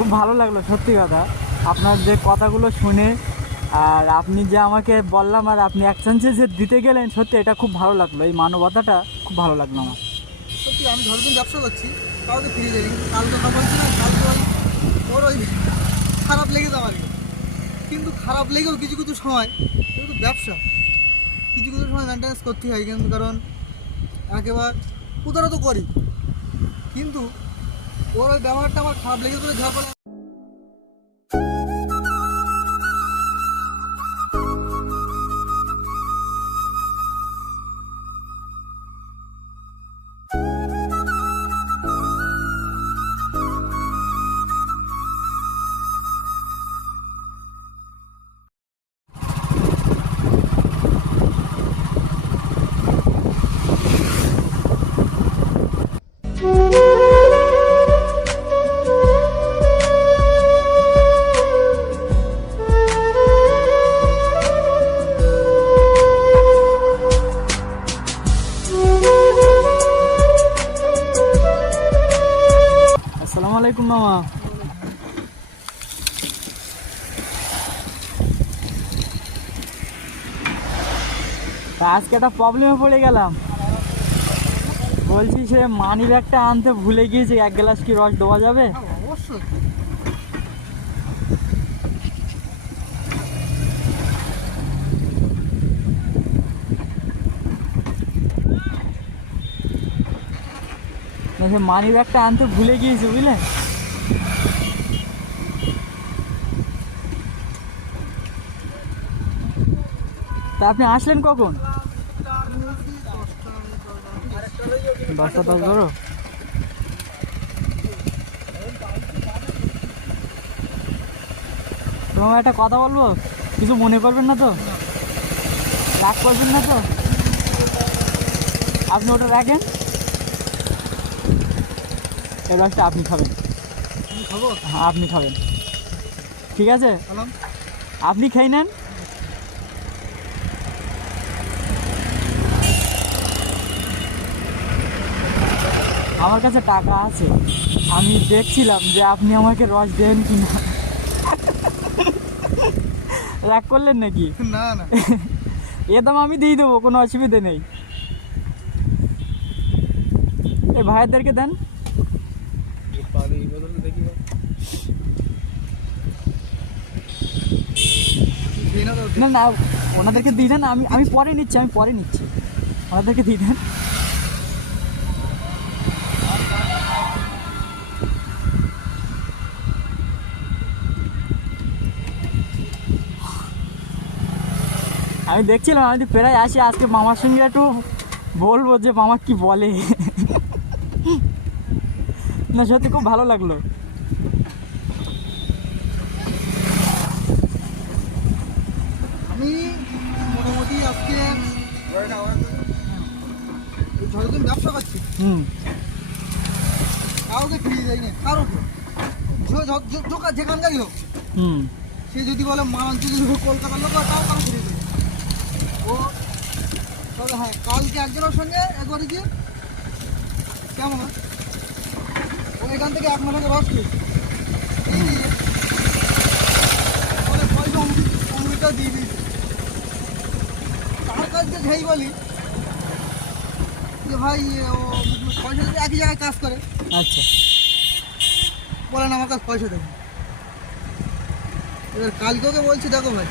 খুব ভালো লাগলো সত্যি কথা, আপনার যে কথাগুলো শুনে আর আপনি যে আমাকে বললাম আর আপনি এক চান্সে যে দিতে গেলেন, সত্যি এটা খুব ভালো লাগলো, এই মানবতাটা খুব ভালো লাগলো আমার। সত্যি আমি ধরদিন ব্যবসা করছি, কাউকে ফিরে যাই, কিন্তু কালকে কথা বলছি না, কালকে ওর ওই খারাপ লেগে যাওয়ার, কিন্তু খারাপ লেগেও কিছু কিছু সময় কিন্তু ব্যবসা কিছু কিছু সময় মেনটেন্স করতে হয়, কিন্তু কারণ একেবারে উদারা তো করি, কিন্তু ওর ওই ব্যবহারটা আমার খারাপ লেগে করে যাওয়ার ফলে আসসালামু আলাইকুম মামা। তা আজকে একটা প্রবলেমে পড়ে গেলাম, বলছি সে মানি ব্যাগটা আনতে ভুলে গিয়েছি, এক গ্লাস কি রস দেওয়া যাবে? অবশ্যই না, সে মানি ব্যাগটা আনতে ভুলে গিয়েছি বুঝলেন। তা আপনি আসলেন কখন? 10:10 তোমার একটা কথা বলবো, কিছু মনে করবেন না তো? রাগ করবেন না তো? আপনি ওটা রাখেন, এই রসটা আপনি খাবেন। আমি খাবো। হ্যাঁ আপনি খাবেন, ঠিক আছে? সালাম। আপনি খেয়ে নেন। আমার কাছে টাকা আছে, আমি দেখছিলাম যে আপনি আমাকে রস দেন কি না। রাগ করলেন নাকি? না না, এ দাম আমি দিয়ে দেবো, কোনো অসুবিধে নেই। এই ভাইদেরকে দেন। খেয়ে নাও তো। না না, ওনাদেরকে দিয়ে দেন, আমি আমি পরে নিচ্ছি, আমি পরে নিচ্ছি, ওনাদেরকে দিয়ে দেন। আমি দেখছিলাম, আমি প্রায় আসি, আজকে মামার সঙ্গে একটু বলবো যে মামা কি বলে। না সত্যি খুব ভালো লাগলো। আমি মোটামুটি আজকে যতদিন ব্যবসা করছি হুম। কাউকে ফিরিয়ে যাই না, কারোকে যেখানকারই হোক, হুম। সে যদি বলে মানাঞ্চল কলকাতার লোক হয়, তাও কারো ফিরিয়ে দেবে ও। তবে হ্যাঁ, কালকে একজনের সঙ্গে একবারে গিয়ে কেমন হয়, ও এখান থেকে 1 মাস আগে রস খেয়েছে, বলে পয়সা অমৃতটা দিয়ে দিয়েছে। তার কাছে যেই বলি যে ভাই ও পয়সা যদি একই জায়গায় কাজ করে, আচ্ছা। বলেন আমার কাছে পয়সা দেবেন। এবার কালকে ওকে বলছি দেখো ভাই,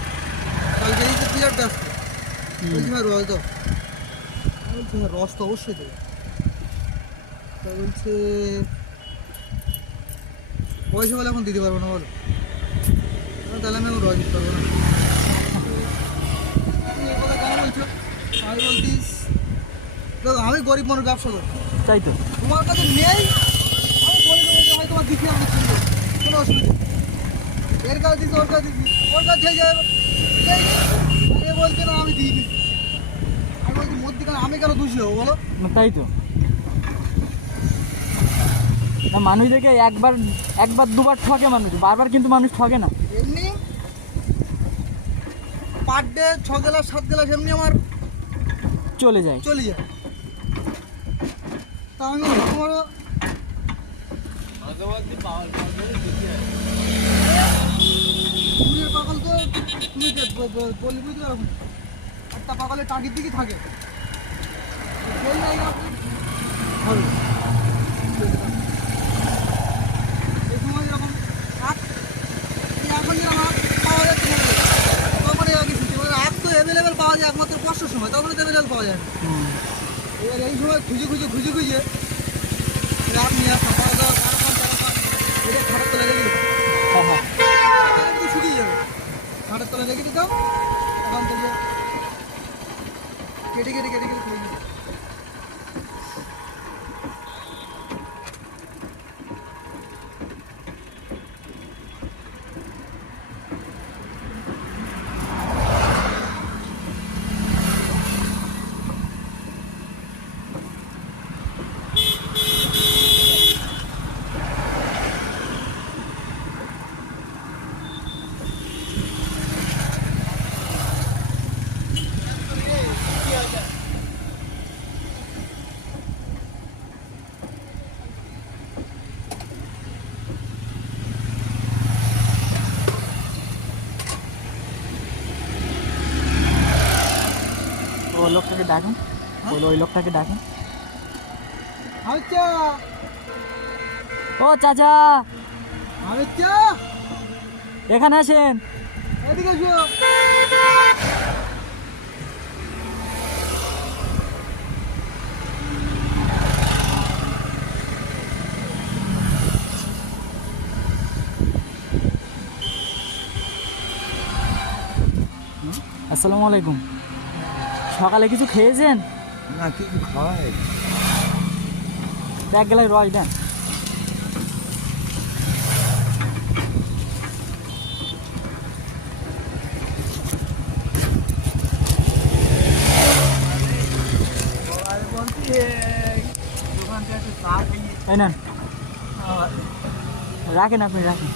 কালকে এই যে বিরাট ব্যস্ত, বলছি ভাই রস দাও, আমি বলছি হ্যাঁ রস তো অবশ্যই দেবে। তা বলছে পয়সা বলে এখন দিতে পারবো না, বলো তাহলে আমি এখন রস দিতে পারবো না। তুমি এই কথা কেন বলছো? আমি বলছিস দেখো আমি গরিব মানুষ, ব্যবসা করি, তাই তো। তোমার কাছে নেই, আমি বলে দেবো যে ভাই তোমার দিচ্ছি, আমি কিনবো, কোনো অসুবিধা নেই। এর কাছে দিচ্ছি, ওর কাছে দিচ্ছি, ওর কাছে যেই যাবে এ বলছে না আমি দিয়ে দিচ্ছি। আমি বলছি মধ্যিখানে আমি কেন দোষী হবো বলো? না, তাই তো। না, মানুষদেরকে একবার একবার দুবার ঠকে মানুষ, বারবার কিন্তু মানুষ ঠকে না। এমনি পার ডে 6 গ্লাস 7 গ্লাস এমনি আমার চলে যায়। চলে যায়। তা আমি বলছি তোমারও বললি বুঝতে পারবো একটা পাকালে টাকির দিকে থাকে সেই জায়গা হবে এই সময় এরকম আখ এখন যেরকম আখ পাওয়া যাচ্ছে তখন এবার কিছু এবার আখ তো অ্যাভেলেবেল পাওয়া যায় একমাত্র বর্ষার সময় তখন তো অ্যাভেলেবেল পাওয়া যায় না। এবার এই সময় খুঁজে আখ নিয়ে আসা পাওয়া যাওয়া এটা খারাপ তলে রেখে দিতাম শুকিয়ে যাবে খাটের তলে রেখে দিতাম ওখান থেকে কেটে করে দিতাম। ওই লোকটাকে ডাকুন, ওই লোকটাকে ডাকুন। আচ্ছা ও চাচা আচ্ছা এখানে আসেন। এদিকে এসো। আসসালামু আলাইকুম। সকালে কিছু খেয়েছেন? না কিছু খাওয়াই এক গেলায় রস দেন। এই নেন, রাখেন, আপনি রাখেন।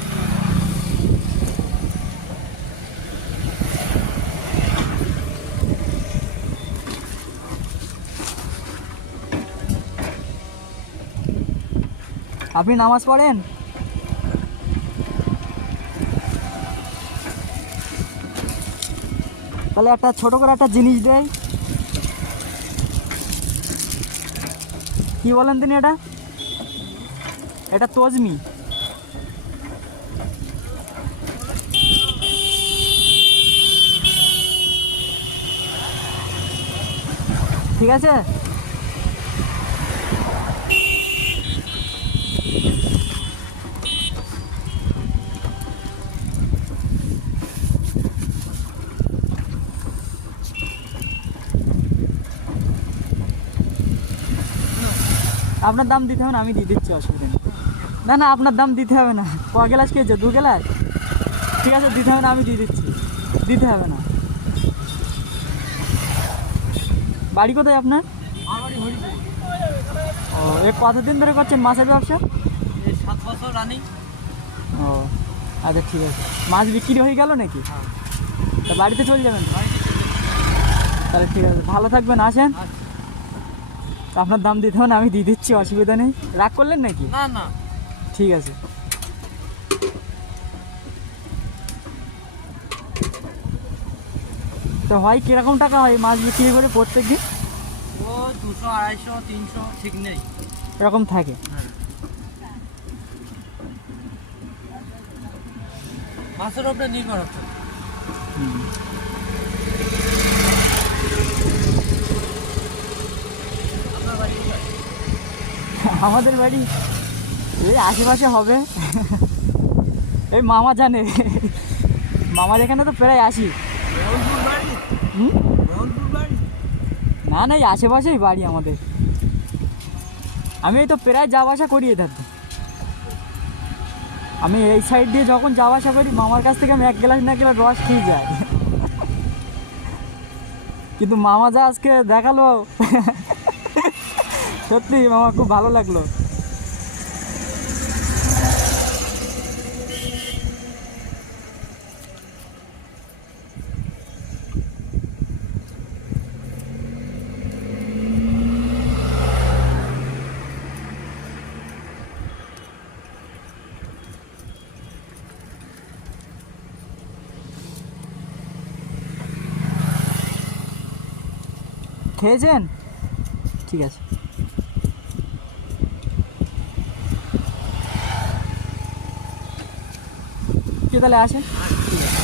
আপনি নামাজ পড়েন? তাহলে একটা ছোট করে একটা জিনিস দেয়, কি বলেন তিনি? এটা তজমি। ঠিক আছে, আপনার দাম দিতে হবে না, আমি দিয়ে দিচ্ছি, অসুবিধা নেই। না না, আপনার দাম দিতে হবে না। ক গ্লাস খেয়েছে? 2 গ্লাস? ঠিক আছে, দিতে হবে না, আমি দিয়ে দিচ্ছি, দিতে হবে না। বাড়ি কোথায় আপনার? ও, এ কতদিন ধরে করছেন মাছের ব্যবসা? 7 বছর রানিং। ও আচ্ছা, ঠিক আছে। মাছ বিক্রি হয়ে গেল নাকি? তা বাড়িতে চলে যাবেন? তাহলে ঠিক আছে, ভালো থাকবেন, আসেন। আপনার দাম দিতে হবে না, আমি দিয়ে দিচ্ছি, অসুবিধা নেই। রাগ করলেন নাকি? না না, ঠিক আছে। তো হয় কিরকম টাকা হয় মাছ বিক্রি করে প্রত্যেক দিন? ও 200 250 300 ঠিক নেই, এরকম থাকে। মাছের উপরে নির্ভর হচ্ছে। আমাদের বাড়ি এই আশেপাশে হবে। এই মামা জানে, মামার এখানে তো প্রায় আসি। হুম? না না, এই আশেপাশেই বাড়ি আমাদের। আমি এই তো প্রায় যাওয়া আসা করি এধার দিয়ে। আমি এই সাইড দিয়ে যখন যাওয়া আসা করি, মামার কাছ থেকে আমি 1 গ্লাস না গ্লাস রস খেয়ে যাই। কিন্তু মামা যা আজকে দেখালো, সত্যি মামা খুব ভালো লাগলো। খেয়েছেন? ঠিক আছে। ঠিক তাহলে আসেন। ঠিক আছে।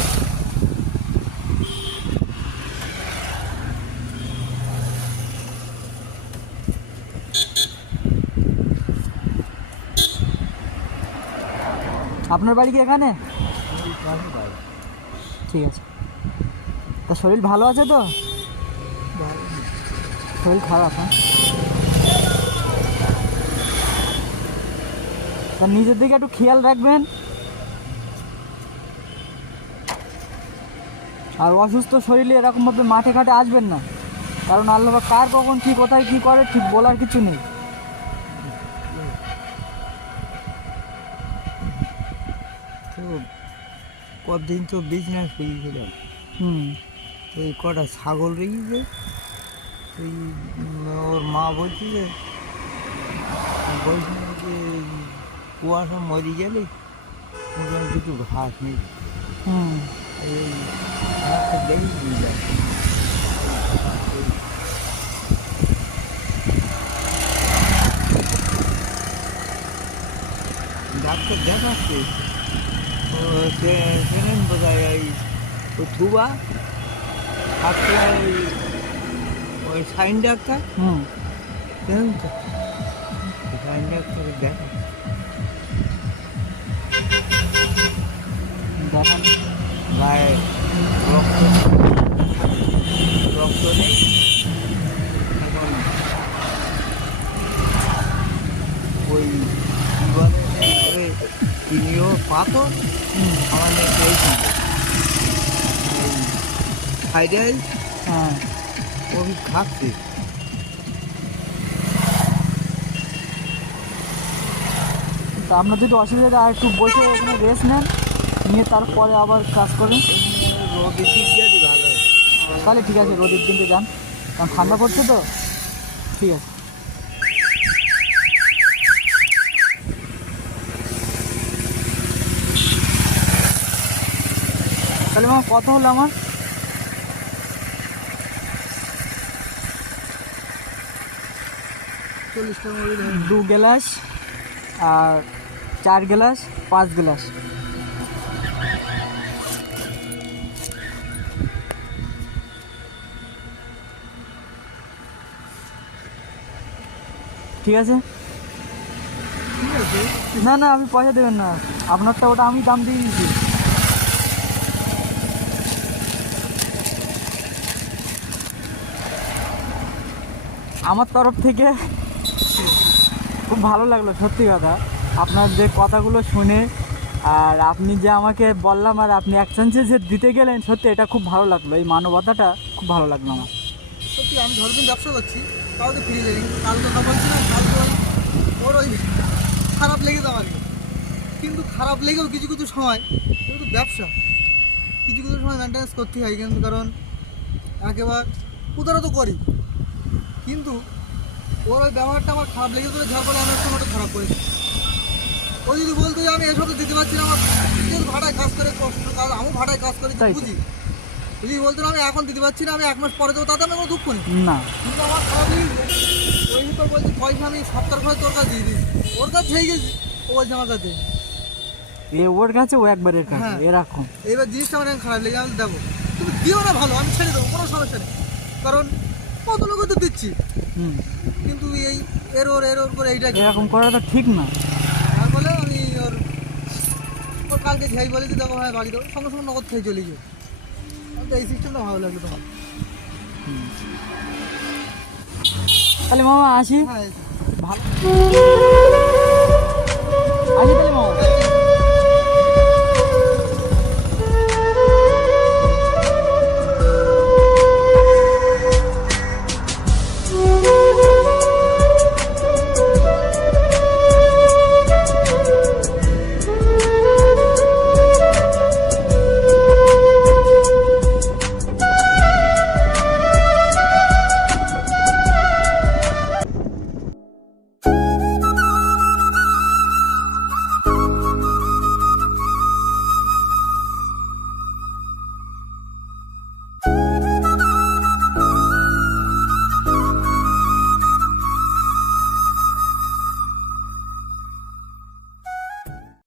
আপনার বাড়ি কি এখানে? ঠিক আছে। তা শরীর ভালো আছে তো? শরীর খারাপ, হ্যাঁ? তা নিজের দিকে একটু খেয়াল রাখবেন। আর অসুস্থ শরীরে এরকমভাবে মাঠে ঘাটে আসবেন না, কারণ আল্লাহ পাক কার কখন কী কোথায় কী করে ঠিক বলার কিছু নেই। তো কদিন তো বিজনেস হয়েছিলাম, হুম। তো এই কটা ছাগল রেখেছে। ওই ওর মা বলছে যে কুয়াশা মরে গেলে ওখানে দুটো ঘাস নেই, হুম। এই ঘাসটা দেখেই দিয়ে যায়। ডাক্তার দেখাচ্ছে, ও সেনেন বোধহয় ওই থুবা থাকতে ওই সাইন ডাক্তার, হুম। জানেন তো সাইন ডাক্তারে দেখা দেখান। গায়ে রক্ত রক্ত নেই। এখন ওই কী বলে ওই চিনিও পাথর আমাদের এই সাইডে হ্যাঁ। ওই খাচ্ছে। তা আপনার যদি অসুবিধা হয় আর একটু বসে এখানে রেস্ট নেন, নিয়ে তারপরে আবার কাজ করেন। রোদে ঠিক গেলে ভালো হয়। তাহলে ঠিক আছে, রোদের দিনকে যান, কারণ ঠান্ডা পড়ছে তো। ঠিক আছে। তাহলে মামা কত হলো আমার? 40 টাকা মতো 2 গ্লাস আর 4 গ্লাস 5 গ্লাস। ঠিক আছে। ঠিক আছে। না না, আপনি পয়সা দেবেন না, আপনারটা ওটা আমি দাম দিয়ে দিয়েছি। আমার তরফ থেকে খুব ভালো লাগলো সত্যি কথা, আপনার যে কথাগুলো শুনে, আর আপনি যে আমাকে বললাম আর আপনি এক চান্সে যে দিতে গেলেন, সত্যি এটা খুব ভালো লাগলো, এই মানবতাটা খুব ভালো লাগলো আমার। সত্যি আমি যতদিন ব্যবসা করছি কাউকে ফিরে যাই, কালকে কথা বলছি না, কালকে ওর ওই খারাপ লেগে যাওয়ার কিন্তু খারাপ লেগেও কিছু কিছু সময় কিন্তু ব্যবসা কিছু কিছু সময় মেনটেন্যান্স করতে হয়, কিন্তু কারণ একেবারে উদারা তো করি, কিন্তু ওর ওই ব্যবহারটা আমার খারাপ লেগে গেলে যার ফলে আমি একটা মতো খারাপ করেছি। ও যদি বলতো যে আমি এসব দিতে পারছি না, আমার নিজের ভাড়ায় কাজ করে কষ্ট কাজ, আমি ভাড়ায় কাজ করে তাই তো। বুঝি, যদি বলতো না আমি এখন দিতে পারছি না, আমি 1 মাস পরে দেবো, তাতে আমি কোনো দুঃখ নেই, না, কিন্তু আমার খারাপ লেগেছে। ওই হিসেবে বলছি পয়সা আমি সপ্তাহ করে তোর কাছে দিয়ে দিই, ওর কাছে হয়ে গেছি, ও বলছে আমার কাছে। ওর কাছে ও একবারের কাছে হ্যাঁ। এরকম। এইবার জিনিসটা আমার এখন খারাপ লেগে, আমি দেবো তুমি দিও না, ভালো আমি ছেড়ে দেবো, কোনো সমস্যা নেই, কারণ কত লোক তো দিচ্ছি, হুম। কিন্তু এই এরোর করে এইটা এরকম করাটা ঠিক না। তার ফলে আমি ওর ওর কালকে খেয়ে বলেছি, তখন হয় বাড়ি দেবো, সঙ্গে সঙ্গে নগদ খেয়ে চলে গিয়ে। আমার তো এই সিস্টেমটা ভালো লাগলো তোমার। তাহলে মামা আসি। হ্যাঁ ভালো আসি তাহলে মামা।